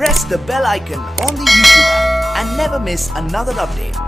press the bell icon on the YouTube app and never miss another update.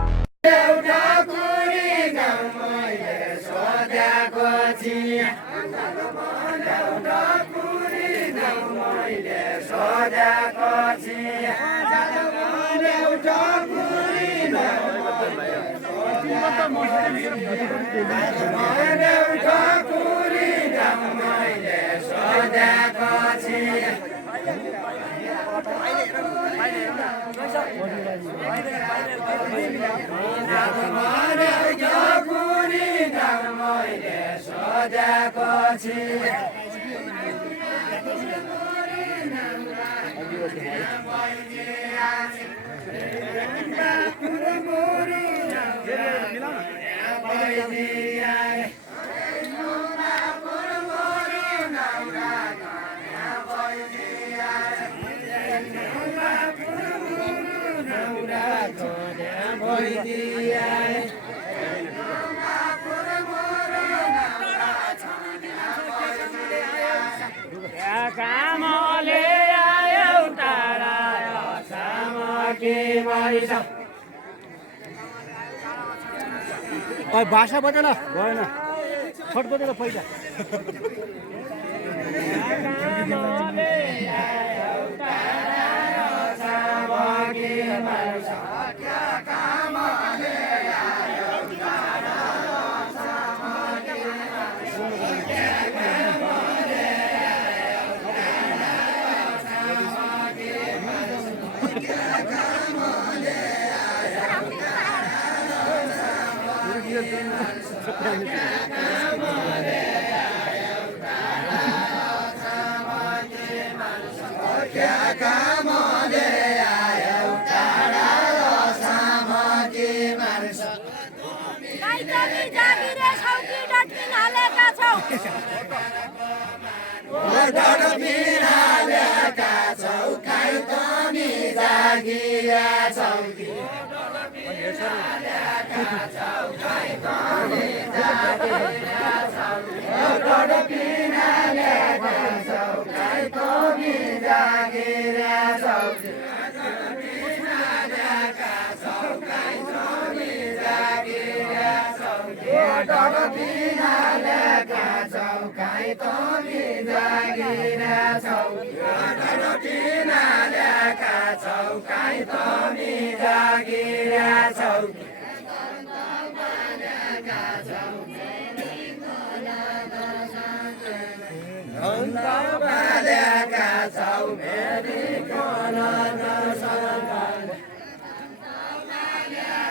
भाषा बजेन भएन छट बजेर पैसा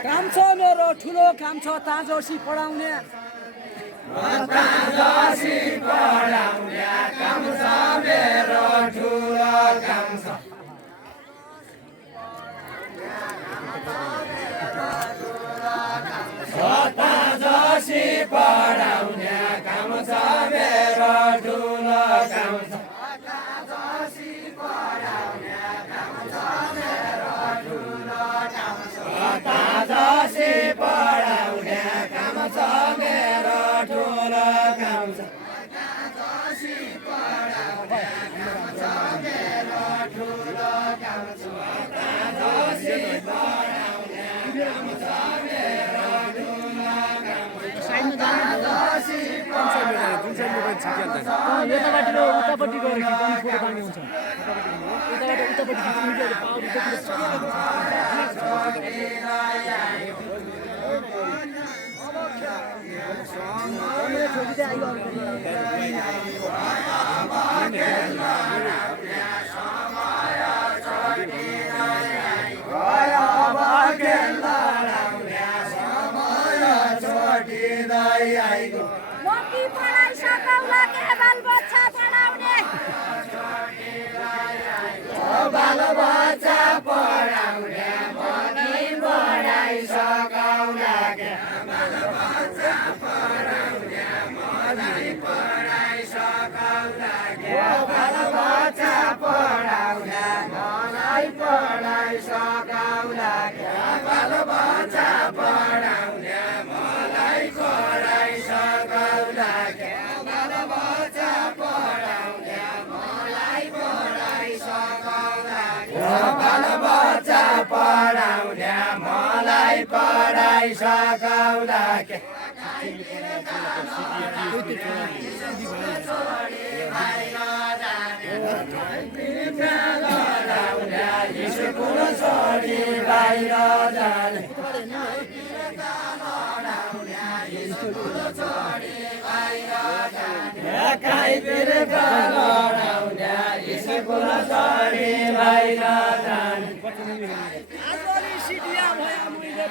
काम छ मेरो ठुलो काम छ ताजोसी पढाउने काम छ मेरो ठुलो काम छ ताजोसी पढाउने काम छ मेरो ठुलो काम छ ताजोसी पढाउने काम छ मेरो ठुलो काम छ ताजोसी पढाउने काम छ मेरो ठुलो काम छ ताजोसी पढाउने काम छ मेरो ठुलो काम छ ताजोसी पढाउने यताबाट उतापट्टि गएर खिच्ने फोटो तान्ने हुन्छ यताबाट उतापट्टि खिच्ने पढाउने मलाई पढाइसकाउँदा के स्कुल छोडी बाहिर जाने काहीँ बिर्का लडाउने स्कुल छोडी बाहिर जाने आजभोलि सिटिया भयो मैले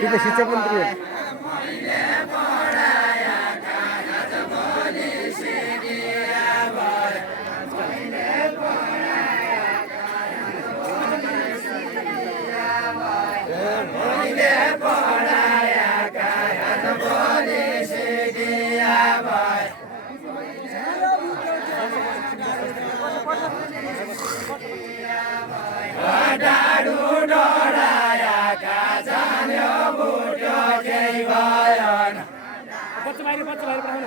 kita शिक्षक मंत्री हो डाडु डरायाका जान्यो बुट्यो केही भएन बच्चा बाहिर पठाउनु